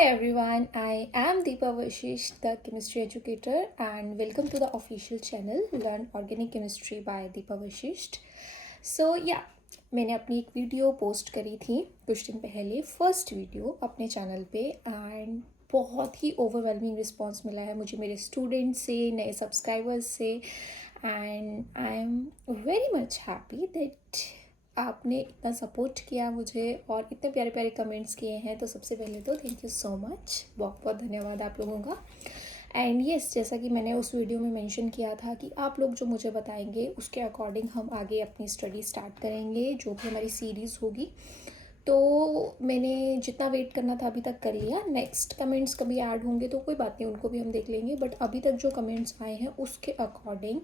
Hi everyone, I am Deepa Vashish, the chemistry educator, and welcome to the official channel Learn Organic Chemistry by Deepa Vashish. So yeah, मैंने अपनी एक video post करी थी कुछ दिन पहले, first video अपने चैनल पे, एंड बहुत ही ओवरवेलमिंग रिस्पांस मिला है मुझे मेरे स्टूडेंट्स से, नए सब्सक्राइबर्स से, and I am very much happy that आपने इतना सपोर्ट किया मुझे और इतने प्यारे प्यारे कमेंट्स किए हैं। तो सबसे पहले तो थैंक यू सो मच, बहुत बहुत धन्यवाद आप लोगों का। एंड येस, जैसा कि मैंने उस वीडियो में मेंशन किया था कि आप लोग जो मुझे बताएंगे उसके अकॉर्डिंग हम आगे अपनी स्टडी स्टार्ट करेंगे, जो भी हमारी सीरीज़ होगी। तो मैंने जितना वेट करना था अभी तक कर लिया। नेक्स्ट कमेंट्स कभी ऐड होंगे तो कोई बात नहीं, उनको भी हम देख लेंगे, बट अभी तक जो कमेंट्स आए हैं उसके अकॉर्डिंग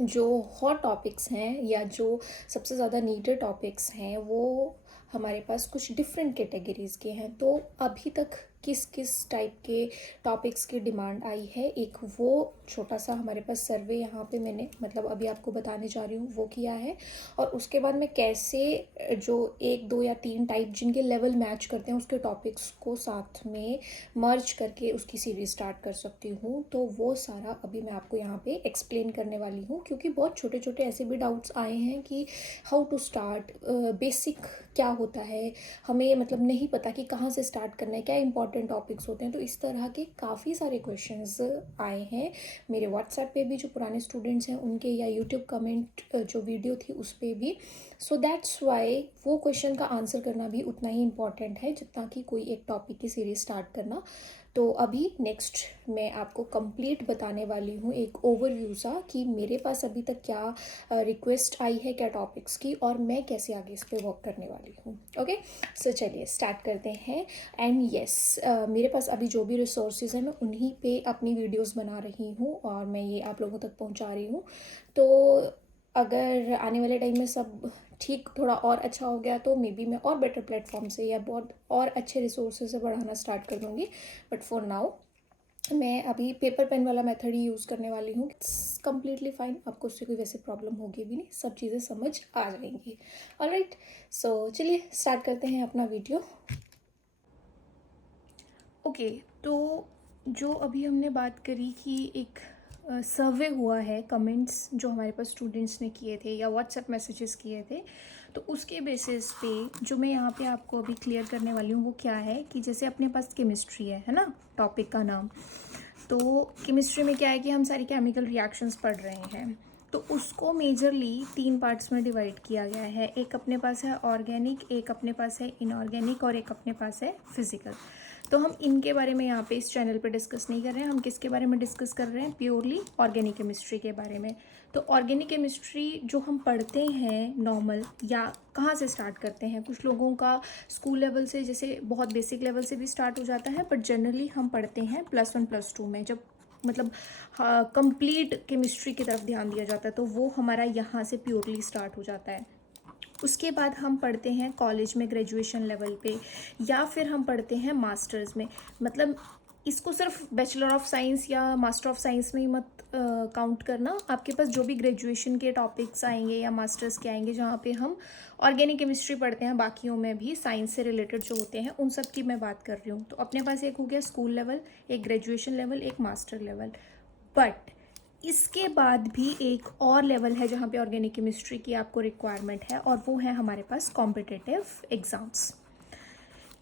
जो हॉट टॉपिक्स हैं या जो सबसे ज़्यादा नीडेड टॉपिक्स हैं वो हमारे पास कुछ डिफरेंट कैटेगरीज़ के हैं। तो अभी तक किस किस टाइप के टॉपिक्स की डिमांड आई है, एक वो छोटा सा हमारे पास सर्वे यहाँ पे मैंने मतलब अभी आपको बताने जा रही हूँ वो किया है। और उसके बाद मैं कैसे जो एक दो या तीन टाइप जिनके लेवल मैच करते हैं उसके टॉपिक्स को साथ में मर्ज करके उसकी सीरीज स्टार्ट कर सकती हूँ, तो वो सारा अभी मैं आपको यहाँ पे एक्सप्लेन करने वाली हूँ। क्योंकि बहुत छोटे छोटे ऐसे भी डाउट्स आए हैं कि हाउ टू स्टार्ट, बेसिक क्या होता है, हमें मतलब नहीं पता कि कहाँ से स्टार्ट करना है, क्या इंपॉर्टेंट टॉपिक्स होते हैं। तो इस तरह के काफ़ी सारे क्वेश्चंस आए हैं मेरे व्हाट्सएप पे भी, जो पुराने स्टूडेंट्स हैं उनके, या यूट्यूब कमेंट जो वीडियो थी उस पर भी। सो दैट्स वाई वो क्वेश्चन का आंसर करना भी उतना ही इम्पॉर्टेंट है जितना कि कोई एक टॉपिक की सीरीज स्टार्ट करना। तो अभी नेक्स्ट मैं आपको कंप्लीट बताने वाली हूँ एक ओवरव्यू सा कि मेरे पास अभी तक क्या रिक्वेस्ट आई है क्या टॉपिक्स की, और मैं कैसे आगे इस पर वर्क करने वाली हूँ। ओके, सो चलिए स्टार्ट करते हैं। एंड येस, मेरे पास अभी जो भी रिसोर्सेज हैं मैं उन्हीं पे अपनी वीडियोस बना रही हूँ और मैं ये आप लोगों तक पहुँचा रही हूँ। तो अगर आने वाले टाइम में सब ठीक थोड़ा और अच्छा हो गया तो मे बी मैं और बेटर प्लेटफॉर्म से या बहुत और अच्छे रिसोर्सेज से बढ़ाना स्टार्ट कर दूँगी। बट फॉर नाउ मैं अभी पेपर पेन वाला मेथड ही यूज़ करने वाली हूँ। इट्स कम्प्लीटली फाइन, आपको उससे कोई वैसे प्रॉब्लम होगी भी नहीं, सब चीज़ें समझ आ जाएंगी। ऑलराइट, सो चलिए स्टार्ट करते हैं अपना वीडियो। ओके, तो जो अभी हमने बात करी कि एक सर्वे हुआ है, कमेंट्स जो हमारे पास स्टूडेंट्स ने किए थे या व्हाट्सएप मैसेजेस किए थे, तो उसके बेसिस पे जो मैं यहाँ पे आपको अभी क्लियर करने वाली हूँ वो क्या है कि जैसे अपने पास केमिस्ट्री है ना, टॉपिक का नाम। तो केमिस्ट्री में क्या है कि हम सारी केमिकल रिएक्शंस पढ़ रहे हैं, तो उसको मेजरली तीन पार्ट्स में डिवाइड किया गया है। एक अपने पास है ऑर्गेनिक, एक अपने पास है इनऑर्गेनिक, और एक अपने पास है फिजिकल। तो हम इनके बारे में यहाँ पे इस चैनल पे डिस्कस नहीं कर रहे हैं, हम किसके बारे में डिस्कस कर रहे हैं, प्योरली ऑर्गेनिक केमिस्ट्री के बारे में। तो ऑर्गेनिक केमिस्ट्री जो हम पढ़ते हैं नॉर्मल, या कहाँ से स्टार्ट करते हैं, कुछ लोगों का स्कूल लेवल से, जैसे बहुत बेसिक लेवल से भी स्टार्ट हो जाता है, बट जनरली हम पढ़ते हैं +1 +2 में, जब मतलब कंप्लीट केमिस्ट्री की तरफ ध्यान दिया जाता है, तो वो हमारा यहाँ से प्योरली स्टार्ट हो जाता है। उसके बाद हम पढ़ते हैं कॉलेज में ग्रेजुएशन लेवल पे, या फिर हम पढ़ते हैं मास्टर्स में। मतलब इसको सिर्फ बैचलर ऑफ साइंस या मास्टर ऑफ साइंस में ही मत काउंट करना, आपके पास जो भी ग्रेजुएशन के टॉपिक्स आएंगे या मास्टर्स के आएंगे जहाँ पे हम ऑर्गेनिक केमिस्ट्री पढ़ते हैं, बाकियों में भी साइंस से रिलेटेड जो होते हैं उन सब की मैं बात कर रही हूँ। तो अपने पास एक हो गया स्कूल लेवल, एक ग्रेजुएशन लेवल, एक मास्टर लेवल। बट इसके बाद भी एक और लेवल है जहाँ पे ऑर्गेनिक केमिस्ट्री की आपको रिक्वायरमेंट है, और वो है हमारे पास कॉम्पिटिटिव एग्ज़ाम्स।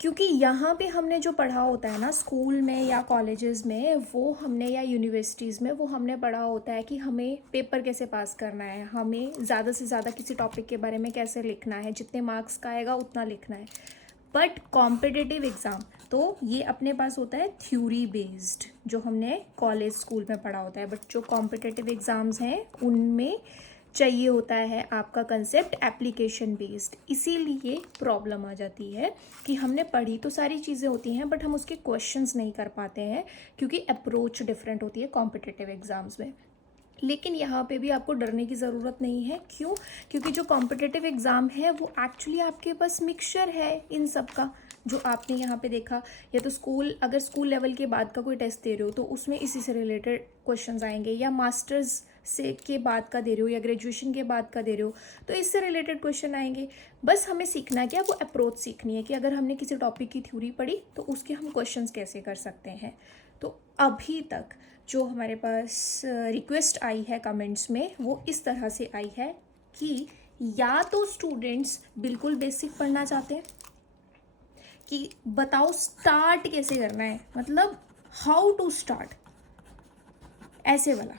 क्योंकि यहाँ पे हमने जो पढ़ा होता है ना स्कूल में या कॉलेजेस में, वो हमने, या यूनिवर्सिटीज़ में, वो हमने पढ़ा होता है कि हमें पेपर कैसे पास करना है, हमें ज़्यादा से ज़्यादा किसी टॉपिक के बारे में कैसे लिखना है, जितने मार्क्स का आएगा उतना लिखना है। बट कॉम्पिटिटिव एग्ज़ाम तो ये अपने पास होता है थ्योरी बेस्ड, जो हमने कॉलेज स्कूल में पढ़ा होता है। बट जो कॉम्पिटिटिव एग्ज़ाम्स हैं उनमें चाहिए होता है आपका कंसेप्ट एप्लीकेशन बेस्ड। इसीलिए प्रॉब्लम आ जाती है कि हमने पढ़ी तो सारी चीज़ें होती हैं बट हम उसके क्वेश्चंस नहीं कर पाते हैं, क्योंकि अप्रोच डिफरेंट होती है कॉम्पिटिटिव एग्ज़ाम्स में। लेकिन यहाँ पे भी आपको डरने की ज़रूरत नहीं है। क्यों? क्योंकि जो कॉम्पिटिटिव एग्ज़ाम है वो एक्चुअली आपके पास मिक्सचर है इन सब का, जो आपने यहाँ पे देखा। या तो स्कूल, अगर स्कूल लेवल के बाद का कोई टेस्ट दे रहे हो तो उसमें इसी से रिलेटेड क्वेश्चंस आएंगे, या मास्टर्स से के बाद का दे रहे हो या ग्रेजुएशन के बाद का दे रहे हो, तो इससे रिलेटेड क्वेश्चन आएंगे। बस हमें सीखना क्या, वो अप्रोच सीखनी है कि अगर हमने किसी टॉपिक की थ्योरी पढ़ी तो उसके हम क्वेश्चंस कैसे कर सकते हैं। तो अभी तक जो हमारे पास रिक्वेस्ट आई है कमेंट्स में वो इस तरह से आई है कि या तो स्टूडेंट्स बिल्कुल बेसिक पढ़ना चाहते हैं कि बताओ स्टार्ट कैसे करना है, मतलब हाउ टू स्टार्ट, ऐसे वाला,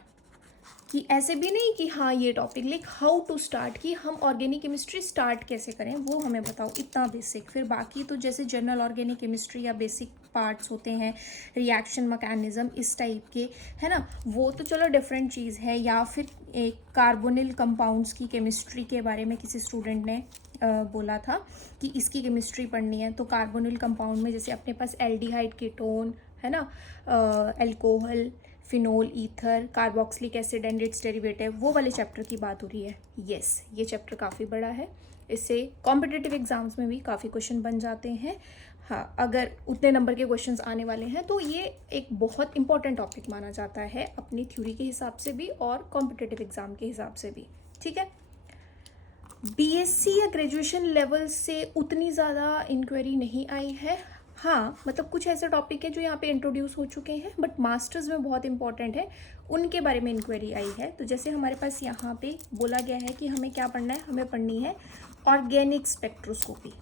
कि ऐसे भी नहीं कि हाँ ये topic, like how to start, कि हम ऑर्गेनिक केमिस्ट्री स्टार्ट कैसे करें वो हमें बताओ, इतना बेसिक। फिर बाकी तो जैसे जनरल ऑर्गेनिक केमिस्ट्री या बेसिक पार्ट्स होते हैं, रिएक्शन मैकेनिज्म इस टाइप के, है ना, वो तो चलो डिफरेंट चीज़ है। या फिर एक कार्बोनिल कंपाउंड्स की केमिस्ट्री के बारे में किसी स्टूडेंट ने बोला था कि इसकी केमिस्ट्री पढ़नी है, तो कार्बोनिल कंपाउंड में जैसे अपने पास एल्डिहाइड कीटोन है ना, alcohol, phenol, ether, carboxylic acid and it's derivative, वो वाले चैप्टर की बात हो रही है। यस, ये चैप्टर काफ़ी बड़ा है, इससे कॉम्पिटिटिव एग्जाम्स में भी काफ़ी क्वेश्चन बन जाते हैं। हाँ, अगर उतने नंबर के क्वेश्चंस आने वाले हैं तो ये एक बहुत इंपॉर्टेंट टॉपिक माना जाता है अपनी थ्योरी के हिसाब से भी और कॉम्पिटिटिव एग्जाम के हिसाब से भी। ठीक है, बीएससी या ग्रेजुएशन लेवल से उतनी ज़्यादा इंक्वायरी नहीं आई है। हाँ, मतलब कुछ ऐसे टॉपिक है जो यहाँ पे इंट्रोड्यूस हो चुके हैं, बट मास्टर्स में बहुत इंपॉर्टेंट है, उनके बारे में इंक्वायरी आई है। तो जैसे हमारे पास यहाँ पे बोला गया है कि हमें क्या पढ़ना है, हमें पढ़नी है ऑर्गेनिक स्पेक्ट्रोस्कोपी,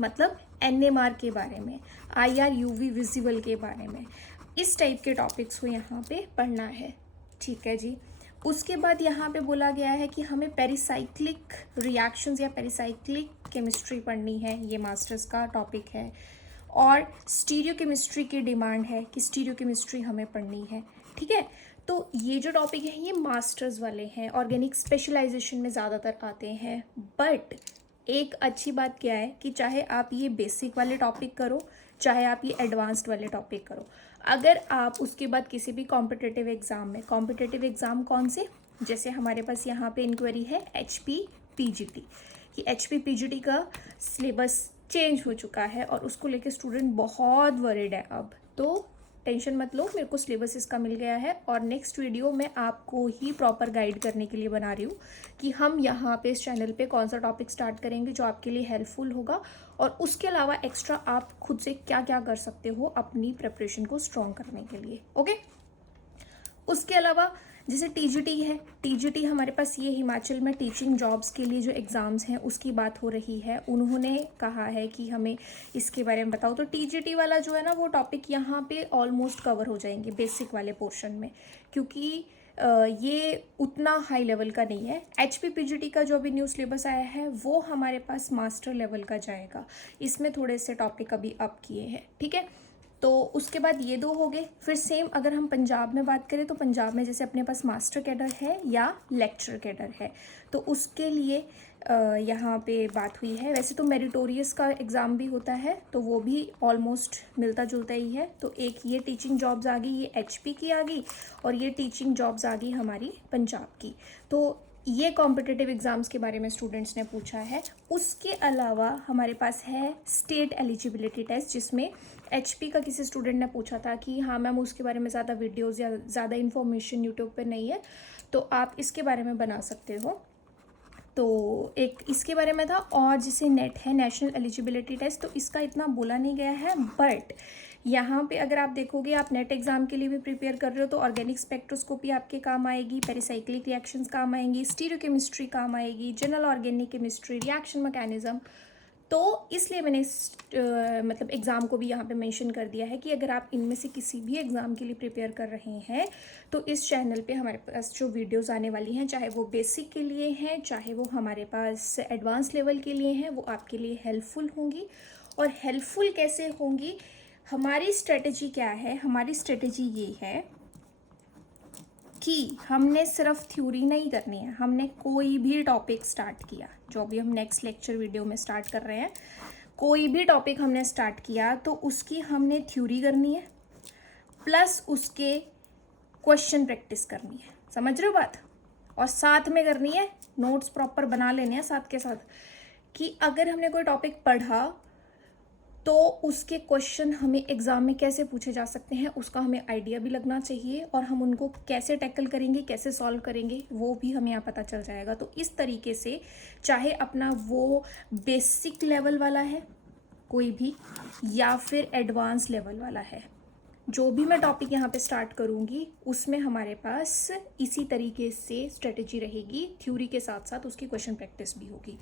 मतलब एनएमआर के बारे में, आईआर यूवी विजिबल के बारे में, इस टाइप के टॉपिक्स को यहाँ पे पढ़ना है। ठीक है जी। उसके बाद यहाँ पे बोला गया है कि हमें पेरिसाइक्लिक रिएक्शंस या पेरिसाइक्लिक केमिस्ट्री पढ़नी है, ये मास्टर्स का टॉपिक है। और स्टीरियो केमिस्ट्री की डिमांड है कि स्टीरियो केमिस्ट्री हमें पढ़नी है। ठीक है, तो ये जो टॉपिक है ये मास्टर्स वाले हैं, ऑर्गेनिक स्पेशलाइजेशन में ज़्यादातर आते हैं। बट एक अच्छी बात क्या है कि चाहे आप ये बेसिक वाले टॉपिक करो, चाहे आप ये एडवांस्ड वाले टॉपिक करो, अगर आप उसके बाद किसी भी कॉम्पिटिटिव एग्ज़ाम में, कॉम्पिटिटिव एग्ज़ाम कौन से, जैसे हमारे पास यहाँ पे इंक्वायरी है HPPGT, कि HPPGT का सिलेबस चेंज हो चुका है और उसको लेके स्टूडेंट बहुत वरीड है। अब तो टेंशन मत लो, मेरे को सिलेबस इसका मिल गया है और नेक्स्ट वीडियो मैं आपको ही प्रॉपर गाइड करने के लिए बना रही हूँ कि हम यहाँ पे इस चैनल पे कौन सा टॉपिक स्टार्ट करेंगे जो आपके लिए हेल्पफुल होगा, और उसके अलावा एक्स्ट्रा आप खुद से क्या क्या कर सकते हो अपनी प्रिपरेशन को स्ट्रॉन्ग करने के लिए। ओके, उसके अलावा जैसे टीजीटी है, टीजीटी हमारे पास ये हिमाचल में टीचिंग जॉब्स के लिए जो एग्ज़ाम्स हैं उसकी बात हो रही है, उन्होंने कहा है कि हमें इसके बारे में बताओ। तो टीजीटी वाला जो है ना वो टॉपिक यहाँ पे ऑलमोस्ट कवर हो जाएंगे बेसिक वाले पोर्शन में, क्योंकि ये उतना हाई लेवल का नहीं है। HPPGT का जो अभी न्यू सिलेबस आया है वो हमारे पास मास्टर लेवल का जाएगा, इसमें थोड़े से टॉपिक अभी अप किए हैं। ठीक है, तो उसके बाद ये दो हो गए। फिर सेम अगर हम पंजाब में बात करें तो पंजाब में जैसे अपने पास मास्टर कैडर है या लेक्चर कैडर है, तो उसके लिए यहाँ पे बात हुई है। वैसे तो मेरिटोरियस का एग्ज़ाम भी होता है तो वो भी ऑलमोस्ट मिलता जुलता ही है। तो एक ये टीचिंग जॉब्स आ गई, ये HP की आ गई, और ये टीचिंग जॉब्स आ गई हमारी पंजाब की। तो ये कॉम्पिटिटिव एग्ज़ाम्स के बारे में स्टूडेंट्स ने पूछा है। उसके अलावा हमारे पास है स्टेट एलिजिबिलिटी टेस्ट, जिसमें HP का किसी स्टूडेंट ने पूछा था कि हाँ मैम उसके बारे में ज़्यादा वीडियोज़ या ज़्यादा इन्फॉर्मेशन यूट्यूब पर नहीं है, तो आप इसके बारे में बना सकते हो। तो एक इसके बारे में था। और जिसे नेट है, नेशनल एलिजिबिलिटी टेस्ट, तो इसका इतना बोला नहीं गया है, बट यहाँ पे अगर आप देखोगे, आप नेट एग्जाम के लिए भी प्रिपेयर कर रहे हो तो ऑर्गेनिक स्पेक्ट्रोस्कोपी आपके काम आएगी, पेरिसाइक्लिक रिएक्शंस काम आएंगी, स्टीरियो केमिस्ट्री काम आएगी, general organic chemistry, reaction mechanism. तो इसलिए मैंने मतलब एग्ज़ाम को भी यहाँ पे मेंशन कर दिया है कि अगर आप इनमें से किसी भी एग्ज़ाम के लिए प्रिपेयर कर रहे हैं तो इस चैनल पे हमारे पास जो वीडियोस आने वाली हैं, चाहे वो बेसिक के लिए हैं, चाहे वो हमारे पास एडवांस लेवल के लिए हैं, वो आपके लिए हेल्पफुल होंगी। और हेल्पफुल कैसे होंगी, हमारी स्ट्रेटजी क्या है, हमारी स्ट्रेटजी ये है कि हमने सिर्फ थ्योरी नहीं करनी है। हमने कोई भी टॉपिक स्टार्ट किया, जो अभी हम नेक्स्ट लेक्चर वीडियो में स्टार्ट कर रहे हैं, कोई भी टॉपिक हमने स्टार्ट किया तो उसकी हमने थ्योरी करनी है प्लस उसके क्वेश्चन प्रैक्टिस करनी है। समझ रहे हो बात? और साथ में करनी है, नोट्स प्रॉपर बना लेने हैं साथ के साथ, कि अगर हमने कोई टॉपिक पढ़ा तो उसके क्वेश्चन हमें एग्ज़ाम में कैसे पूछे जा सकते हैं उसका हमें आइडिया भी लगना चाहिए, और हम उनको कैसे टैकल करेंगे, कैसे सॉल्व करेंगे, वो भी हमें यहाँ पता चल जाएगा। तो इस तरीके से चाहे अपना वो बेसिक लेवल वाला है कोई भी, या फिर एडवांस लेवल वाला है, जो भी मैं टॉपिक यहाँ पे स्टार्ट करूँगी उसमें हमारे पास इसी तरीके से स्ट्रेटेजी रहेगी, थ्योरी के साथ साथ उसकी क्वेश्चन प्रैक्टिस भी होगी।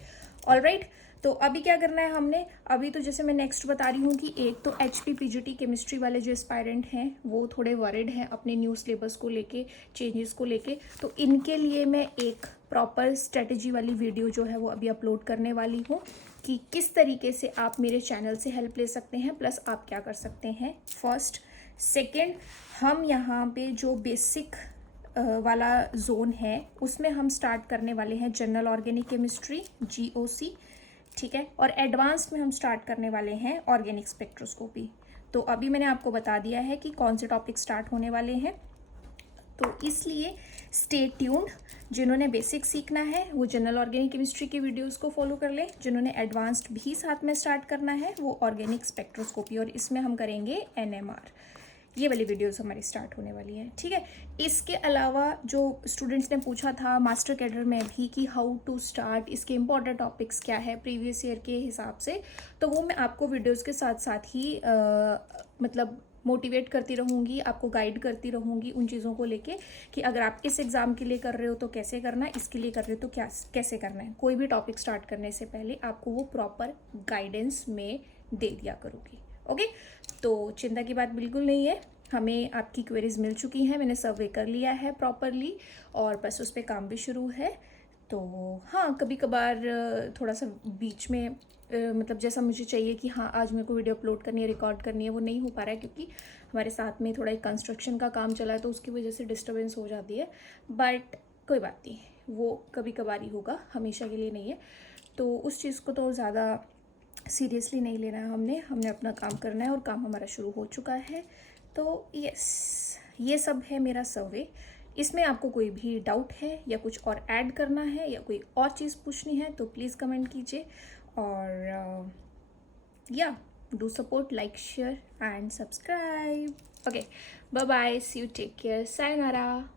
ऑलराइट, तो अभी क्या करना है हमने, अभी तो जैसे मैं नेक्स्ट बता रही हूँ कि एक तो HP PGT केमिस्ट्री वाले जो एस्पायरेंट हैं वो थोड़े वरिड हैं अपने न्यू सिलेबस को लेके, चेंजेस को लेके, तो इनके लिए मैं एक प्रॉपर स्ट्रेटेजी वाली वीडियो जो है वो अभी अपलोड करने वाली हूँ कि किस तरीके से आप मेरे चैनल से हेल्प ले सकते हैं, प्लस आप क्या कर सकते हैं। फर्स्ट, सेकेंड, हम यहाँ पे जो बेसिक वाला जोन है उसमें हम स्टार्ट करने वाले हैं जनरल ऑर्गेनिक केमिस्ट्री GOC, ठीक है, और एडवांस में हम स्टार्ट करने वाले हैं ऑर्गेनिक स्पेक्ट्रोस्कोपी। तो अभी मैंने आपको बता दिया है कि कौन से टॉपिक स्टार्ट होने वाले हैं, तो इसलिए स्टे ट्यून्ड। जिन्होंने बेसिक सीखना है वो जनरल ऑर्गेनिक केमिस्ट्री की वीडियोस को फॉलो कर लें, जिन्होंने एडवांस्ड भी साथ में स्टार्ट करना है वो ऑर्गेनिक स्पेक्ट्रोस्कोपी, और इसमें हम करेंगे NMR। ये वाली वीडियोस हमारी स्टार्ट होने वाली है, ठीक है। इसके अलावा जो स्टूडेंट्स ने पूछा था मास्टर कैडर में भी कि हाउ टू स्टार्ट, इसके इंपॉर्टेंट टॉपिक्स क्या है प्रीवियस ईयर के हिसाब से, तो वो मैं आपको वीडियोस के साथ साथ ही मतलब मोटिवेट करती रहूँगी, आपको गाइड करती रहूँगी उन चीज़ों को लेके कि अगर आप इस एग्ज़ाम के लिए कर रहे हो तो कैसे करना है, इसके लिए कर रहे हो तो क्या कैसे करना है। कोई भी टॉपिक स्टार्ट करने से पहले आपको वो प्रॉपर गाइडेंस में दे दिया करूँगी। ओके, तो चिंता की बात बिल्कुल नहीं है, हमें आपकी क्वेरीज मिल चुकी हैं, मैंने सर्वे कर लिया है प्रॉपरली, और बस उस पर काम भी शुरू है। तो हाँ, कभी कभार थोड़ा सा बीच में मतलब जैसा मुझे चाहिए कि हाँ आज मेरे को वीडियो अपलोड करनी है, रिकॉर्ड करनी है, वो नहीं हो पा रहा है क्योंकि हमारे साथ में थोड़ा एक कंस्ट्रक्शन का काम चला है, तो उसकी वजह से डिस्टर्बेंस हो जाती है। बट कोई बात नहीं, वो कभी कभार ही होगा, हमेशा के लिए नहीं है। तो उस चीज़ को तो ज़्यादा सीरियसली नहीं लेना है, हमने अपना काम करना है, और काम हमारा शुरू हो चुका है। तो यस, ये सब है मेरा सर्वे। इसमें आपको कोई भी डाउट है या कुछ और ऐड करना है या कोई और चीज़ पूछनी है तो प्लीज़ कमेंट कीजिए, और या do support, like, share and subscribe. Okay, bye bye, see you, take care, sayonara.